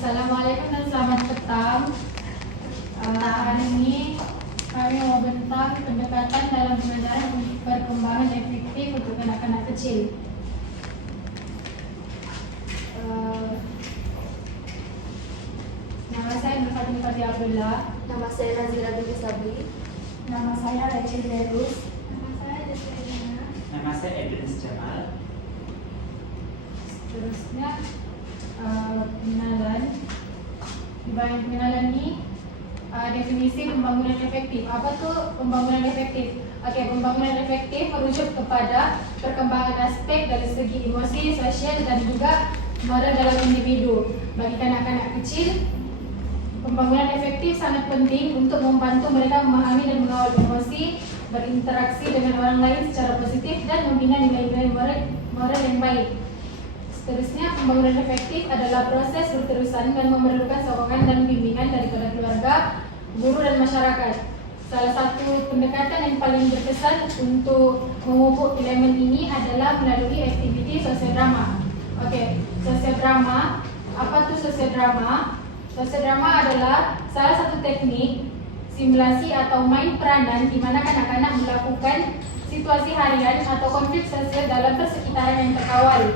Assalamualaikum dan selamat petang. Hari ini kami mau tentang pendekatan dalam pengajaran untuk perkembangan efektif untuk anak-anak kecil. Nama saya Nur Fatimah Abdullah. Nama saya Nazira binti Sabri. Nama saya Rachel Berus. Nama saya Desirina. Nama saya Edwin Jamal. Seterusnya pengenalan. Di bagian pengenalan ini definisi pembangunan efektif. Apa tuh pembangunan efektif? Oke, pembangunan efektif merujuk kepada perkembangan aspek dari segi emosi, sosial, dan juga moral dalam individu. Bagi anak-anak kecil, pembangunan efektif sangat penting untuk membantu mereka memahami dan mengawal emosi, berinteraksi dengan orang lain secara positif, dan membina nilai-nilai moral yang baik. Seterusnya, pembangunan efektif adalah proses berterusan dan memerlukan sokongan dan bimbingan daripada keluarga, guru, dan masyarakat. Salah satu pendekatan yang paling berkesan untuk memupuk elemen ini adalah melalui aktiviti sosiodrama. Oke, sosiodrama. Apa tuh sosiodrama? Sosiodrama adalah salah satu teknik simulasi atau main peranan di mana kanak-kanak melakukan situasi harian atau konflik sosial dalam persekitaran yang terkawal.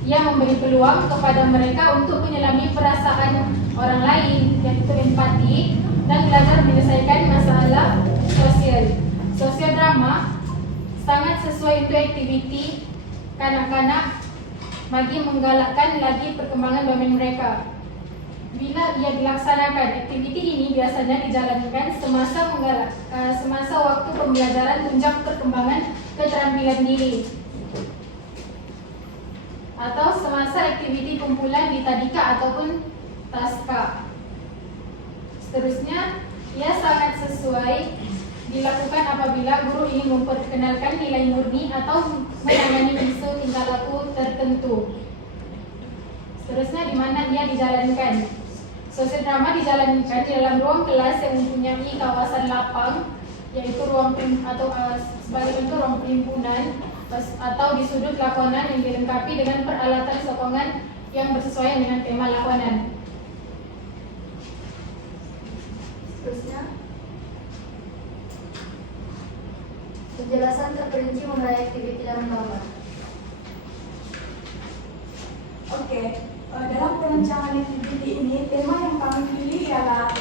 Ia memberi peluang kepada mereka untuk menyelami perasaan orang lain, yaitu empati, dan belajar menyelesaikan masalah sosial. Sosiodrama sangat sesuai untuk aktiviti kanak-kanak bagi menggalakkan lagi perkembangan domain mereka. Bila ia dilaksanakan, aktiviti ini biasanya dijalankan semasa waktu pembelajaran tunjang perkembangan keterampilan diri, atau semasa aktiviti kumpulan di tadika ataupun taska. Seterusnya, ia sangat sesuai dilakukan apabila guru ingin memperkenalkan nilai murni atau menangani isu tingkah laku tertentu. Seterusnya, di mana ia dijalankan. Sosiodrama dijalankan di dalam ruang kelas yang mempunyai kawasan lapang, yaitu ruang sebagai bentuk ruang perhimpunan, atau di sudut lakonan yang dilengkapi dengan peralatan sokongan yang bersesuaian dengan tema lakonan. Seterusnya, penjelasan terperinci mengenai aktiviti dan membangun. Oke, dalam perancangan aktiviti ini, tema yang kami pilih ialah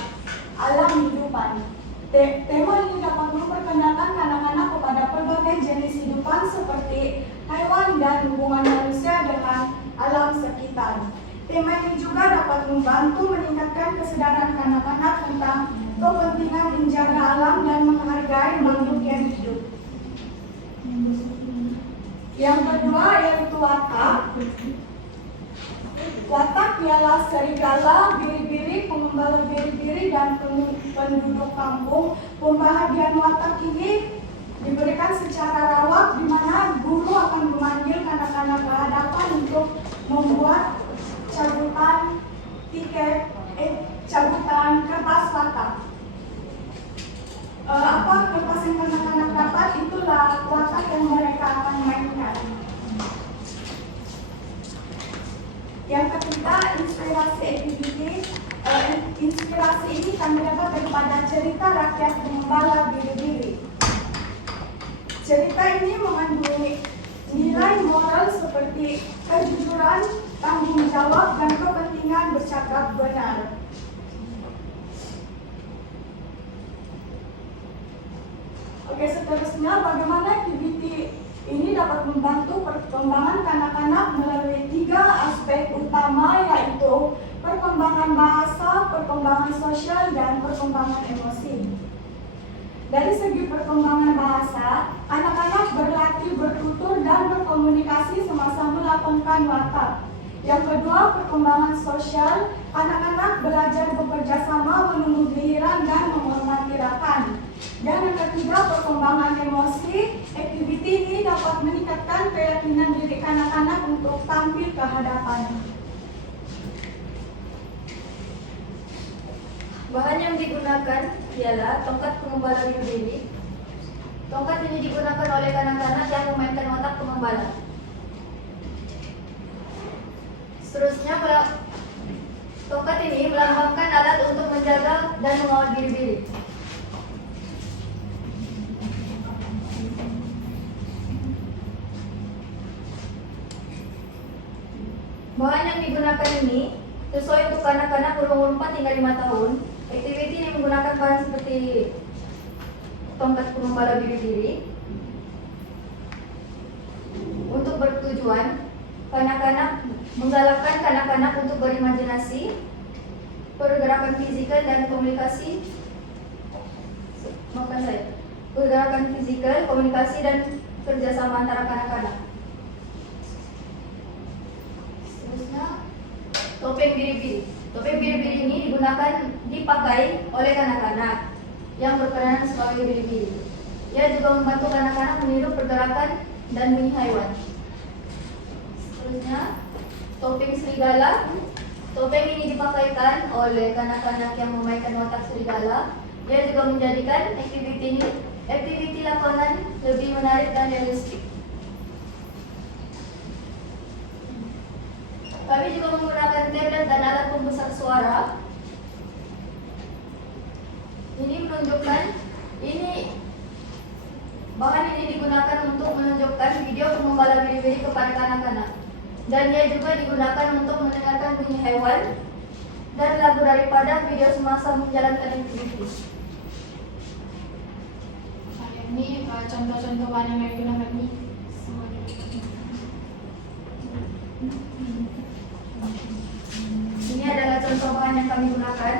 alam hidupan. Tema ini dapat memperkenalkan anak-anak kepada berbagai jenis hidupan seperti hewan dan hubungan manusia dengan alam sekitar. Tema ini juga dapat membantu meningkatkan kesadaran anak-anak tentang kepentingan menjaga alam dan menghargai makhluk yang hidup. Yang kedua yaitu watak. Watak ialah serigala, biri-biri, pengembala biri-biri, dan penduduk kampung. Pembahagian watak ini diberikan secara rawat, di mana guru akan memanggil anak-anak ke hadapan untuk membuat cabutan kertas watak. Apa kertas yang anak-anak dapat, itulah watak yang mereka akan mainkan. Yang ketiga, inspirasi aktiviti. Inspirasi ini kami dapat daripada cerita rakyat pengembala biri-biri. Cerita ini mengandung nilai moral seperti kejujuran, tanggung jawab, dan kepentingan bercakap benar. Oke, seterusnya bagaimana aktiviti ini dapat membantu perkembangan kanak-kanak melalui 3 aspek utama, yaitu perkembangan bahasa, perkembangan sosial, dan perkembangan emosi. Dari segi perkembangan bahasa, anak-anak berlatih bertutur dan berkomunikasi semasa melakukan watak. Yang kedua, perkembangan sosial, anak-anak belajar bekerja sama, menunggu giliran, dan menghormati rekan. Dan yang ketiga, perkembangan emosi. Aktiviti ini dapat meningkatkan keyakinan diri anak-anak untuk tampil ke hadapan. Bahan yang digunakan ialah tongkat pengembala biri-biri. Tongkat ini digunakan oleh kanak-kanak yang memainkan watak pengembala. Seterusnya, Tongkat ini melambangkan alat untuk menjaga dan mengawal biri-biri. Bahan yang digunakan ini sesuai untuk kanak-kanak berumur 4 hingga 5 tahun. Aktiviti ini menggunakan bahan seperti tongkat pengembala biri-biri. Untuk bertujuan menggalakkan kanak-kanak untuk berimajinasi, pergerakan fisikal dan komunikasi. Pergerakan fisikal, komunikasi dan kerjasama antara kanak-kanak. Seterusnya, topeng biri-biri. Topeng biri-biri ini dipakai oleh kanak-kanak yang berperanan sebagai biri-biri. Ia juga membantu kanak-kanak meniru pergerakan dan bunyi hewan. Seterusnya, topeng serigala. Topeng ini dipakaikan oleh kanak-kanak yang memainkan watak serigala. Ia juga menjadikan aktiviti lakonan lebih menarik dan realistik. Kami juga menggunakan tablet dan alat pembesar suara. Bahan ini digunakan untuk menunjukkan video pengembala biri-biri kepada kanak-kanak. Dan ia juga digunakan untuk mendengarkan bunyi hewan dan lagu daripada video semasa menjalankan aktivitas. Ini contoh-contoh bahan yang digunakan ini. Ini adalah contoh bahan yang kami gunakan.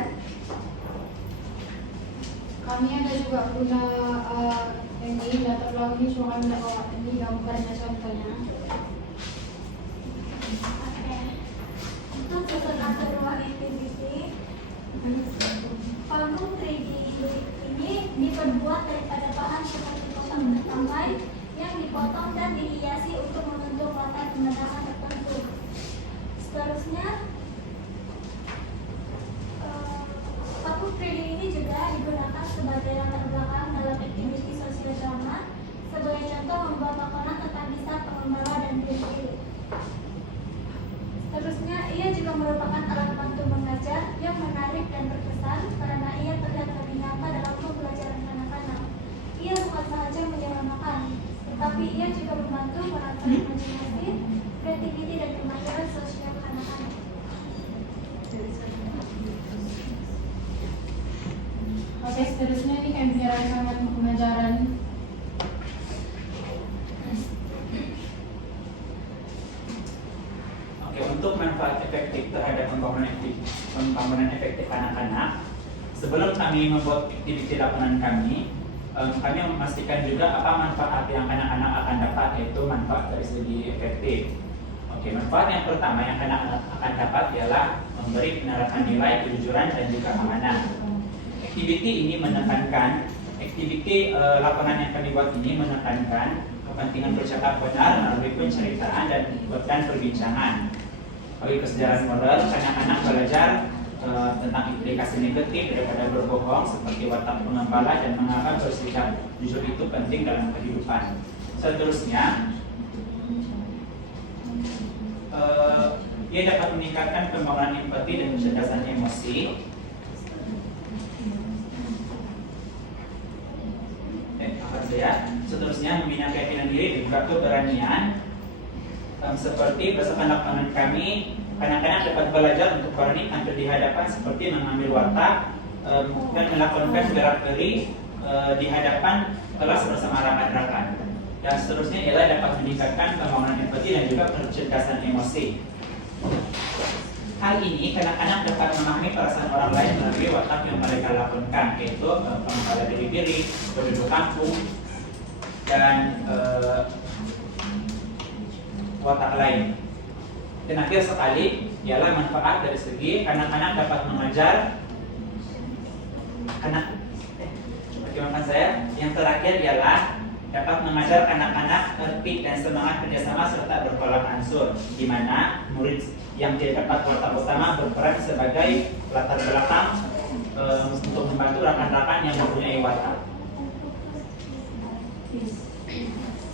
Kami ada juga guna ini latar belakang ini, cuma kami tidak bawa ini gambarnya contohnya. Untuk sesuatu ruang aktiviti, panggung 3D ini diperbuat daripada bahan seperti potongan tambai yang dipotong dan dihiasi untuk membentuk watak pemandangan tertentu. Seterusnya, panggung 3D ini juga digunakan sebagai latar belakang dalam aktiviti sosial drama. Sebagai contoh, membuat makanan tentang kisah pengembala dan biri-biri. Seterusnya, ia juga merupakan alat bantu mengajar yang menarik dan berkesan karena ia terlihat lebih nyata dalam pembelajaran anak-anak. Ia bukan sahaja menyeramkan, tetapi ia juga membantu menambah imajinasi, kreativiti dan kemahiran sosial anak-anak. Oke, seterusnya ini kami punya rancangan pengajaran. Oke, untuk manfaat efektif terhadap pembangunan efektif anak-anak, sebelum kami membuat aktiviti lakonan kami memastikan juga apa manfaat yang anak-anak akan dapat, yaitu manfaat dari segi efektif. Oke, manfaat yang pertama yang anak-anak akan dapat ialah memberi penerapan nilai, kejujuran, dan juga amanah. Aktiviti ini menekankan, lakonan yang kami buat ini menekankan kepentingan bercakap benar melalui penceritaan dan buatan perbincangan. Bagi kesadaran moral, anak-anak belajar tentang implikasi negatif daripada berbohong seperti watak pengembala dan mengapa bersikap jujur itu penting dalam kehidupan. Seterusnya, ia dapat meningkatkan pembangunan empati dan kecerdasan emosi. Seterusnya, membina keyakinan diri dan juga keberanian. Seperti berdasarkan lakonan kami, anak-anak dapat belajar untuk berani tampil di hadapan seperti mengambil watak dan melakukan gerak-geri di hadapan kelas bersama rakan-rakan. Dan seterusnya ialah dapat meningkatkan pembangunan empati dan juga kecerdasan emosi. Hal ini anak-anak dapat memahami perasaan orang lain melalui watak yang mereka lakukan, yaitu pengembala biri-biri, penduduk kampung, dan watak lain. Dan akhir sekali ialah manfaat dari segi anak-anak dapat mengajar bagaimana saya. Yang terakhir ialah dapat mengajar anak-anak tertib dan semangat kerjasama serta bertolak ansur, di mana murid yang tidak dapat watak utama berperan sebagai latar belakang untuk membantu rakan-rakan yang mempunyai watak.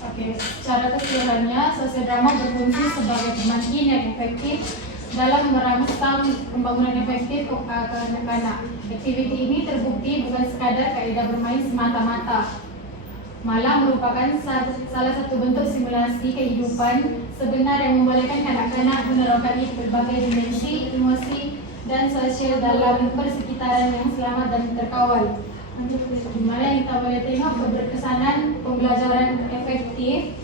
Oke, secara keseluruhannya sosial drama berfungsi sebagai pemancing yang efektif dalam merangsang pembangunan efektif ke anak-anak. Aktiviti ini terbukti bukan sekadar kaidah bermain semata-mata, malah merupakan salah satu bentuk simulasi kehidupan sebenar yang membolehkan kanak-kanak menerapkan berbagai dimensi, emosi, dan sosial dalam persekitaran yang selamat dan terkawal. Di mana kita boleh tengok keberkesanan pembelajaran efektif.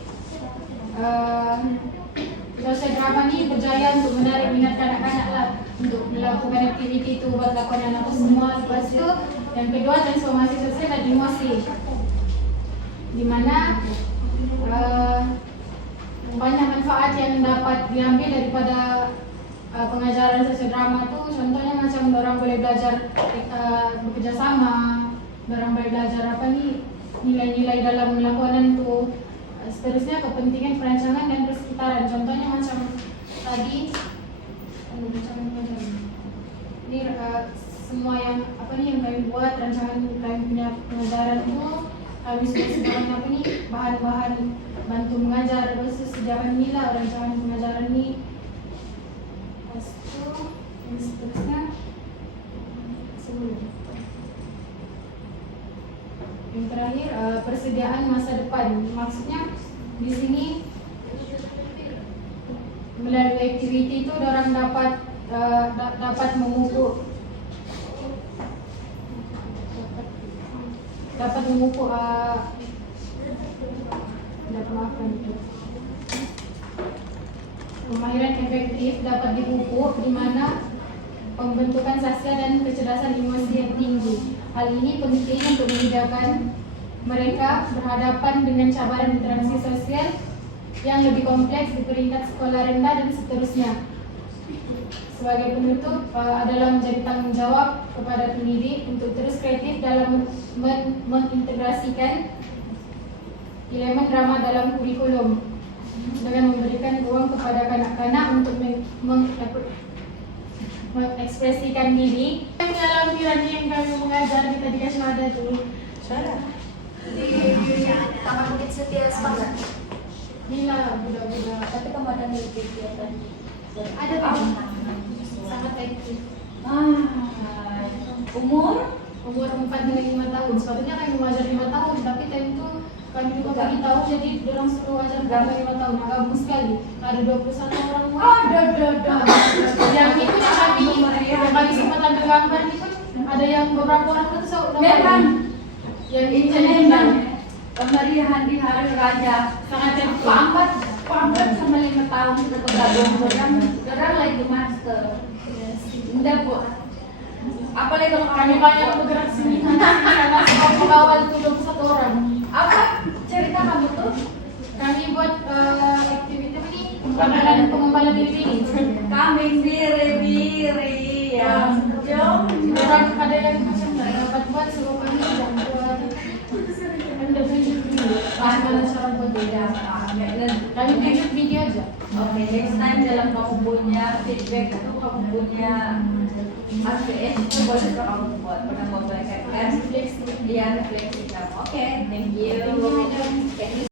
Sosial drama ni berjaya untuk menarik minat kanak-kanak lah untuk melakukan aktiviti itu buat lakukan anak semua. Lepas tu yang kedua, transformasi sosial dan emosi, di mana banyak manfaat yang dapat diambil daripada pengajaran sosial drama tu. Contohnya macam orang boleh belajar bekerjasama, orang boleh belajar nilai-nilai dalam lakonan tu. Seterusnya kepentingan perancangan dan persekitaran. Contohnya macam tadi ini semua yang yang kami buat, rancangan kami punya pengajaran itu kami sediakan bahan-bahan bantu mengajar, terus sediakan nilai rancangan pengajaran ni. Lepas tu yang seterusnya yang terakhir, persediaan masa depan. Maksudnya di sini melalui aktiviti itu orang dapat memupuk pemahiran efektif dapat dipupuk, di mana pembentukan sosial dan kecerdasan emosi yang tinggi. Hal ini penting untuk memudahkan mereka berhadapan dengan cabaran interaksi sosial yang lebih kompleks di peringkat sekolah rendah dan seterusnya. Sebagai penutup adalah menjadi tanggung jawab kepada pendidik untuk terus kreatif dalam mengintegrasikan elemen drama dalam kurikulum dengan memberikan ruang kepada kanak-kanak untuk mengekspresikan diri. Dalam pikiran yang kami mengajar kita dikasih ada tu. Di Taman Bukit Setia Sepadan. Inilah budak-budak. Tapi kamu ada milik kegiatan? Ada Pak. Sangat aktif. Umur? Umur 4 hingga 5 tahun. Sepatutnya kami mengajar 5 tahun, tapi time itu kami juga bagi tahu, jadi orang suruh ajar 4 hingga 5 tahun. Bagus sekali. Ada 21 orang. Yang itu yang kami sempat tampil gambar itu ada yang beberapa orang itu sudah yang ini Memang kemeriahan di hari raja sangat Pampat sama 5 tahun kita bergabung. Sekarang lagi master. Udah bu. Apalagi kalau kami banyak bergerak sini karena sebab pengawal itu 21 orang. apa cerita kamu tuh? Kami buat aktiviti ini pengembangan diri ini. Kambing biri-biri yang jom. Orang ada yang macam dapat buat suruh kami dan buat anda tunjuk dulu bagaimana cara buat beda. Kami tunjuk video aja. Oke, next time dalam kamu punya feedback atau kamu punya APS itu boleh kamu buat pernah membuat kan? Dia refleksi kamu. Oke, thank you. Thank you, madam. Thank you.